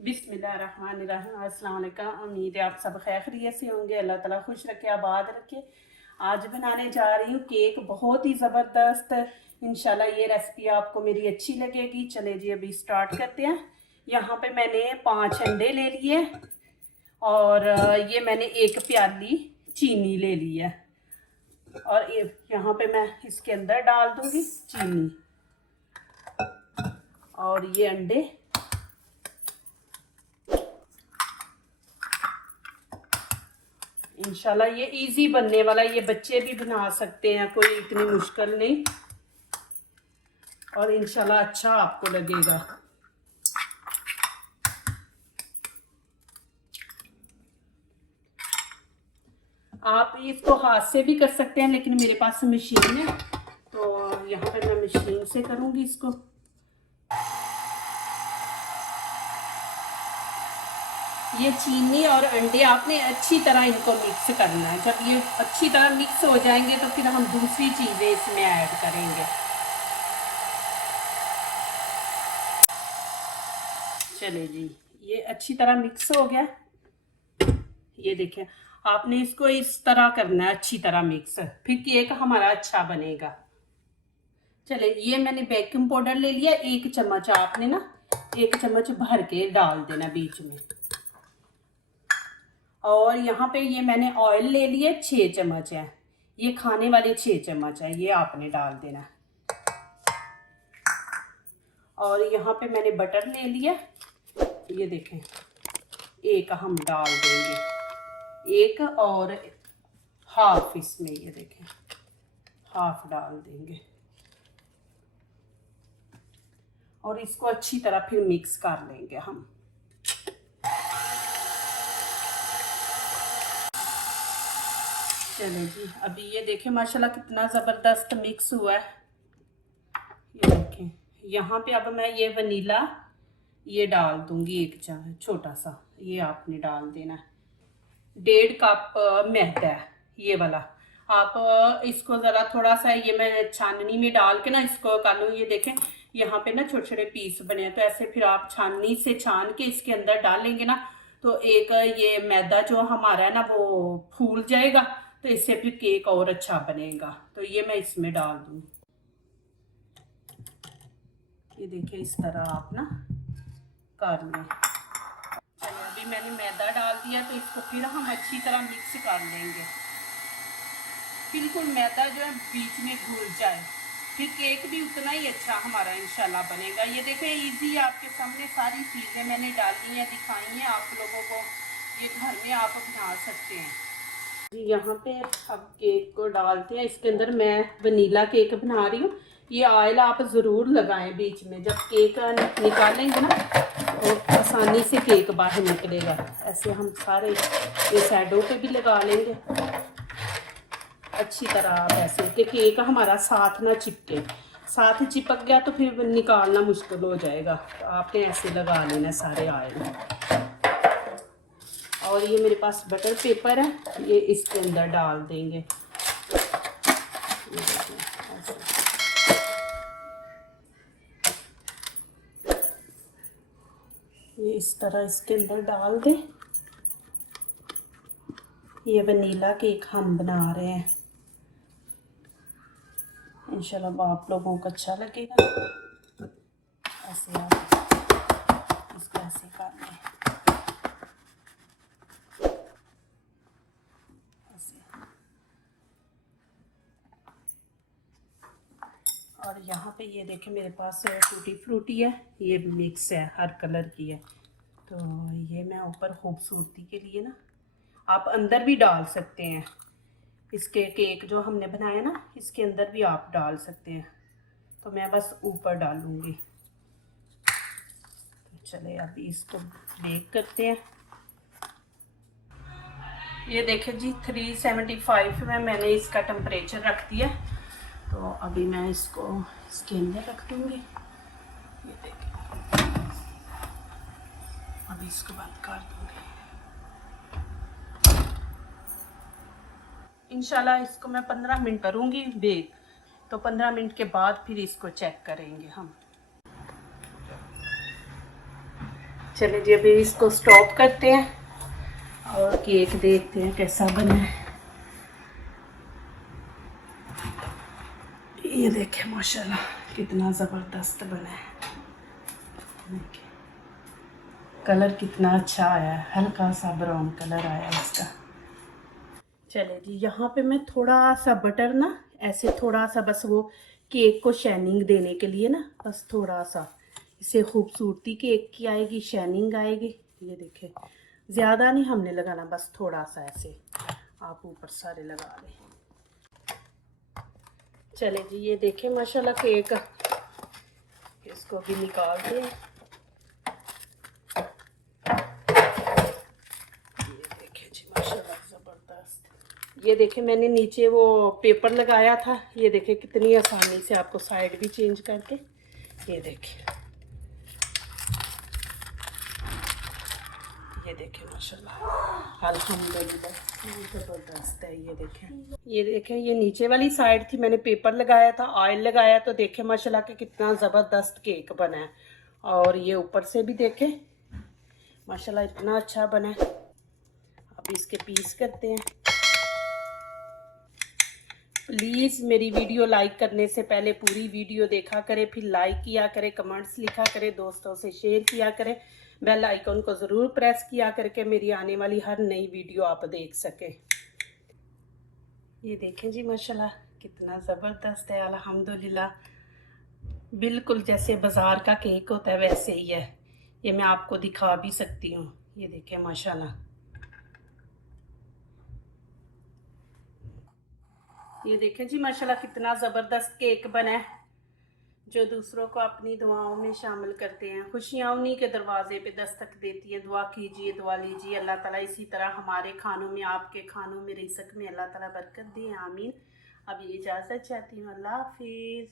बिस्मिल्लाहिर्रहमानिर्रहीम। अस्सलाम वालेकुम। उम्मीद है आप सब खैरियत से होंगे। अल्लाह ताला खुश रखे, आबाद रखे। आज बनाने जा रही हूँ केक, बहुत ही ज़बरदस्त। इंशाल्लाह ये रेसिपी आपको मेरी अच्छी लगेगी। चले जी अभी स्टार्ट करते हैं। यहाँ पे मैंने 5 अंडे ले लिए और ये मैंने 1 प्याली चीनी ले ली है और यहाँ पे मैं इसके अंदर डाल दूँगी चीनी और ये अंडे। इंशाल्लाह ये इजी बनने वाला, ये बच्चे भी बना सकते हैं, कोई इतनी मुश्किल नहीं और इंशाल्लाह अच्छा आपको लगेगा। आप इसको हाथ से भी कर सकते हैं, लेकिन मेरे पास मशीन है तो यहाँ पे मैं मशीन से करूँगी इसको। ये चीनी और अंडे आपने अच्छी तरह इनको मिक्स करना है। जब ये अच्छी तरह मिक्स हो जाएंगे तो फिर हम दूसरी चीज़ें इसमें ऐड करेंगे। चले जी, ये अच्छी तरह मिक्स हो गया। ये देखें, आपने इसको इस तरह करना है, अच्छी तरह मिक्स, फिर केक हमारा अच्छा बनेगा। चले, ये मैंने बेकिंग पाउडर ले लिया 1 चम्मच। आपने ना 1 चम्मच भर के डाल देना बीच में। और यहाँ पे ये मैंने ऑयल ले लिया 6 चम्मच है, ये खाने वाले 6 चम्मच है, ये आपने डाल देना। और यहाँ पे मैंने बटर ले लिया, ये देखें 1 हम डाल देंगे, 1 और हाफ इसमें, ये देखें हाफ डाल देंगे और इसको अच्छी तरह फिर मिक्स कर लेंगे हम। चलो जी, अभी ये देखें माशाल्लाह कितना ज़बरदस्त मिक्स हुआ है। ये देखें, यहाँ पे अब मैं ये वनीला ये डाल दूंगी 1 चम्मच छोटा सा, ये आपने डाल देना है। 1.5 कप मैदा है ये वाला। आप इसको ज़रा थोड़ा सा, ये मैं छाननी में डाल के ना इसको कर लूँ। ये देखें यहाँ पे ना छोटे छोटे पीस बने हैं, तो ऐसे फिर आप छाननी से छान के इसके अंदर डालेंगे ना तो एक ये मैदा जो हमारा है ना वो फूल जाएगा, तो इससे फिर केक और अच्छा बनेगा। तो ये मैं इसमें डाल दूँ। ये देखिए इस तरह आप ना कर लें। चलिए, अभी मैंने मैदा डाल दिया तो इसको फिर हम अच्छी तरह मिक्स कर लेंगे। बिल्कुल मैदा जो है बीच में घुल जाए, फिर केक भी उतना ही अच्छा हमारा इंशाल्लाह बनेगा। ये देखें इजी, आपके सामने सारी चीज़ें मैंने डाली हैं, दिखाई हैं आप लोगों को, ये घर में आप बना सकते हैं जी। यहाँ पे अब केक को डालते हैं इसके अंदर। मैं वनीला केक बना रही हूँ। ये ऑयल आप ज़रूर लगाएं बीच में, जब केक निकालेंगे ना तो आसानी से केक बाहर निकलेगा। ऐसे हम सारे ये साइडों पे भी लगा लेंगे अच्छी तरह। आप ऐसे कि केक हमारा साथ ना चिपके, साथ चिपक गया तो फिर निकालना मुश्किल हो जाएगा। तो आपने ऐसे लगा लेना सारे ऑयल। और ये मेरे पास बटर पेपर है, ये इसके अंदर डाल देंगे। ये इस तरह इसके अंदर डाल दें। ये वनीला केक हम बना रहे हैं, इंशाल्लाह आप लोगों को अच्छा लगेगा। ऐसे आप इसको ऐसे कर लें, ऐसे। और यहाँ पे ये देखें मेरे पास टूटी फ्रूटी है, ये मिक्स है, हर कलर की है। तो ये मैं ऊपर खूबसूरती के लिए ना, आप अंदर भी डाल सकते हैं। इसके केक जो हमने बनाया ना इसके अंदर भी आप डाल सकते हैं, तो मैं बस ऊपर डालूंगी। तो चले अभी इसको बेक करते हैं। ये देखें जी 375 में मैंने इसका टेम्परेचर रख दिया। तो अभी मैं इसको इसके अंदर रख दूँगी। ये देखें, अभी इसको बंद कर दूँगी। इंशाल्लाह इसको मैं 15 मिनट करूँगी बेक, तो 15 मिनट के बाद फिर इसको चेक करेंगे हम। चलिए जी अभी इसको स्टॉप करते हैं और केक देखते हैं कैसा बना है। ये देखें माशाल्लाह कितना ज़बरदस्त बना है। कलर कितना अच्छा आया है, हल्का सा ब्राउन कलर आया है इसका। चले जी यहाँ पे मैं थोड़ा सा बटर ना ऐसे थोड़ा सा बस वो केक को शाइनिंग देने के लिए ना बस थोड़ा सा इससे खूबसूरती केक की आएगी, शाइनिंग आएगी। ये देखें ज़्यादा नहीं हमने लगाना, बस थोड़ा सा ऐसे आप ऊपर सारे लगा लें। चले जी ये देखें माशाल्लाह केक, इसको भी निकालते हैं। ये देखें जी माशाल्लाह ज़बरदस्त। ये देखें मैंने नीचे वो पेपर लगाया था, ये देखें कितनी आसानी से आपको साइड भी चेंज करके, ये देखें ये देखें माशाल्लाह अल्हम्दुलिल्लाह ज़बरदस्त है। ये देखें ये नीचे वाली साइड थी, मैंने पेपर लगाया था, ऑयल लगाया, तो देखें माशाल्लाह कि कितना ज़बरदस्त केक बना है। और ये ऊपर से भी देखें माशाल्लाह इतना अच्छा बना है। अब इसके पीस करते हैं। प्लीज़ मेरी वीडियो लाइक करने से पहले पूरी वीडियो देखा करें, फिर लाइक किया करें, कमेंट्स लिखा करें, दोस्तों से शेयर किया करें, बेल आइकन को ज़रूर प्रेस किया करके मेरी आने वाली हर नई वीडियो आप देख सकें। ये देखें जी माशाल्लाह कितना ज़बरदस्त है अल्हम्दुलिल्लाह, बिल्कुल जैसे बाज़ार का केक होता है वैसे ही है। ये मैं आपको दिखा भी सकती हूँ। ये देखें माशाल्लाह, ये देखें जी माशाल्लाह कितना ज़बरदस्त केक बना है। जो दूसरों को अपनी दुआओं में शामिल करते हैं, खुशियाँ उन्हीं के दरवाजे पे दस्तक देती है। दुआ कीजिए, दुआ लीजिए, अल्लाह ताला इसी तरह हमारे खानों में, आपके खानों में, रिज़्क़ में अल्लाह ताला बरकत दे, आमीन। अब इजाज़त चाहती हूँ, अल्लाह हाफिज़।